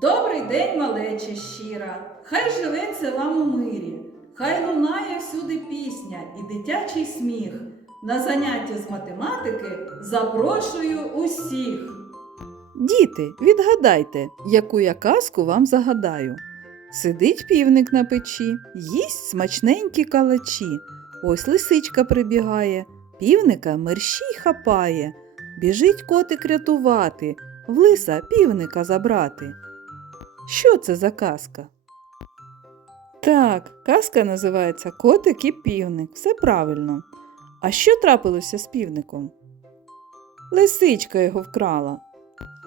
Добрий день, малече щира, хай живеться вам у мирі, хай лунає всюди пісня і дитячий сміх. На заняття з математики запрошую усіх. Діти, відгадайте, яку я казку вам загадаю. Сидить півник на печі, їсть смачненькі калачі. Ось лисичка прибігає, півника мерщій хапає. Біжить котик рятувати, в лиса півника забрати. Що це за казка? Так, казка називається Котик і півник. Все правильно. А що трапилося з півником? Лисичка його вкрала.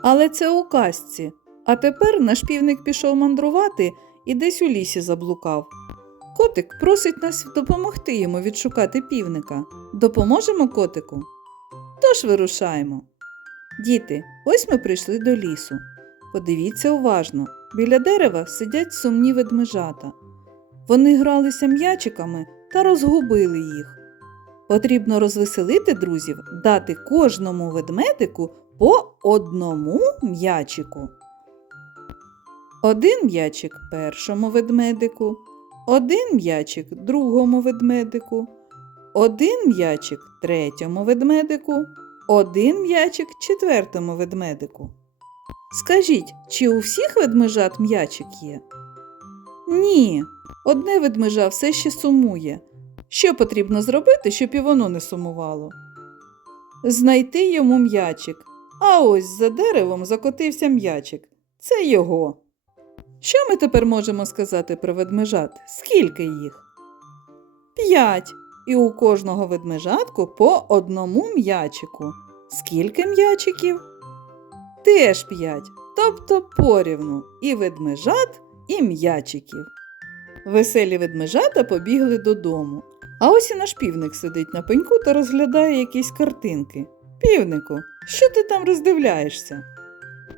Але це у казці. А тепер наш півник пішов мандрувати і десь у лісі заблукав. Котик просить нас допомогти йому відшукати півника. Допоможемо котику? Тож вирушаємо. Діти, ось ми прийшли до лісу. Подивіться уважно, біля дерева сидять сумні ведмежата. Вони гралися м'ячиками та розгубили їх. Потрібно розвеселити друзів, дати кожному ведмедику по одному м'ячику. Один м'ячик першому ведмедику, один м'ячик другому ведмедику, один м'ячик третьому ведмедику, один м'ячик четвертому ведмедику. Скажіть, чи у всіх ведмежат м'ячик є? Ні, одне ведмежа все ще сумує. Що потрібно зробити, щоб і воно не сумувало? Знайти йому м'ячик. А ось за деревом закотився м'ячик. Це його. Що ми тепер можемо сказати про ведмежат? Скільки їх? П'ять. І у кожного ведмежатку по одному м'ячику. Скільки м'ячиків? Теж п'ять, тобто порівну і ведмежат, і м'ячиків. Веселі ведмежата побігли додому. А ось і наш півник сидить на пеньку та розглядає якісь картинки. Півнику, що ти там роздивляєшся?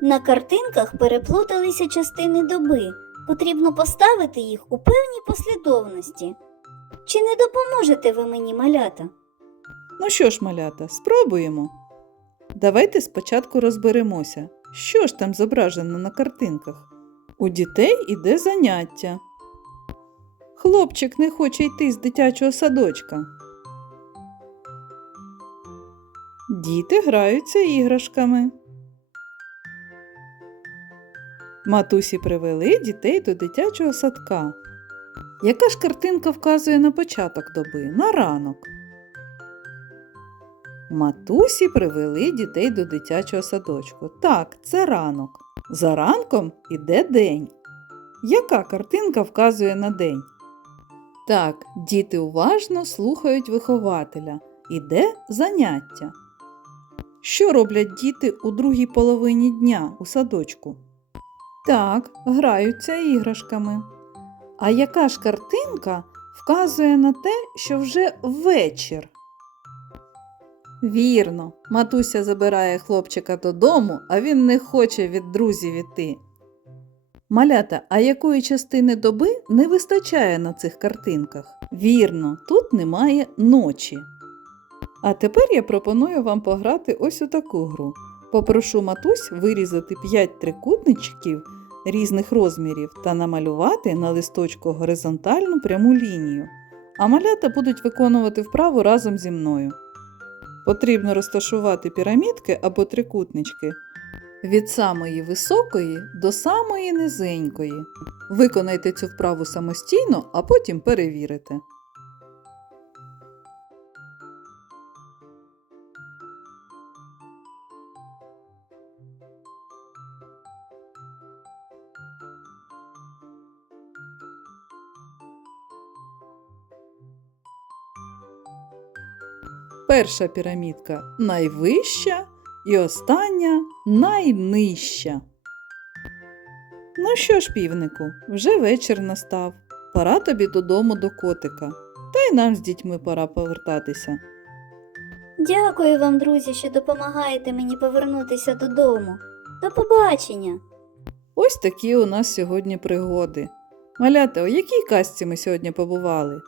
На картинках переплуталися частини доби. Потрібно поставити їх у певній послідовності. Чи не допоможете ви мені, малята? Ну що ж, малята, спробуємо. Давайте спочатку розберемося, що ж там зображено на картинках. У дітей іде заняття. Хлопчик не хоче йти з дитячого садочка. Діти граються іграшками. Матусі привели дітей до дитячого садка. Яка ж картинка вказує на початок доби, на ранок? Матусі привели дітей до дитячого садочку. Так, це ранок. За ранком іде день. Яка картинка вказує на день? Так, діти уважно слухають вихователя. Іде заняття. Що роблять діти у другій половині дня у садочку? Так, граються іграшками. А яка ж картинка вказує на те, що вже вечір? Вірно, матуся забирає хлопчика додому, а він не хоче від друзів іти. Малята, а якої частини доби не вистачає на цих картинках? Вірно, тут немає ночі. А тепер я пропоную вам пограти ось у таку гру. Попрошу матусь вирізати 5 трикутничків різних розмірів та намалювати на листочку горизонтальну пряму лінію. А малята будуть виконувати вправу разом зі мною. Потрібно розташувати пірамідки або трикутнички від самої високої до самої низенької. Виконайте цю вправу самостійно, а потім перевірите. Перша пірамідка найвища і остання найнижча. Ну що ж, півнику, вже вечір настав. Пора тобі додому до котика. Та й нам з дітьми пора повертатися. Дякую вам, друзі, що допомагаєте мені повернутися додому. До побачення! Ось такі у нас сьогодні пригоди. Малята, у якій казці ми сьогодні побували?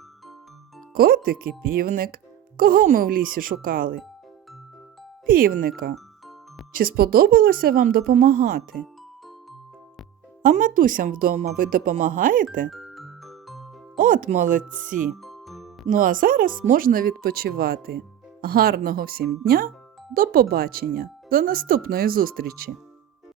Котик і півник. Кого ми в лісі шукали? Півника. Чи сподобалося вам допомагати? А матусям вдома ви допомагаєте? От молодці! Ну а зараз можна відпочивати. Гарного всім дня! До побачення! До наступної зустрічі!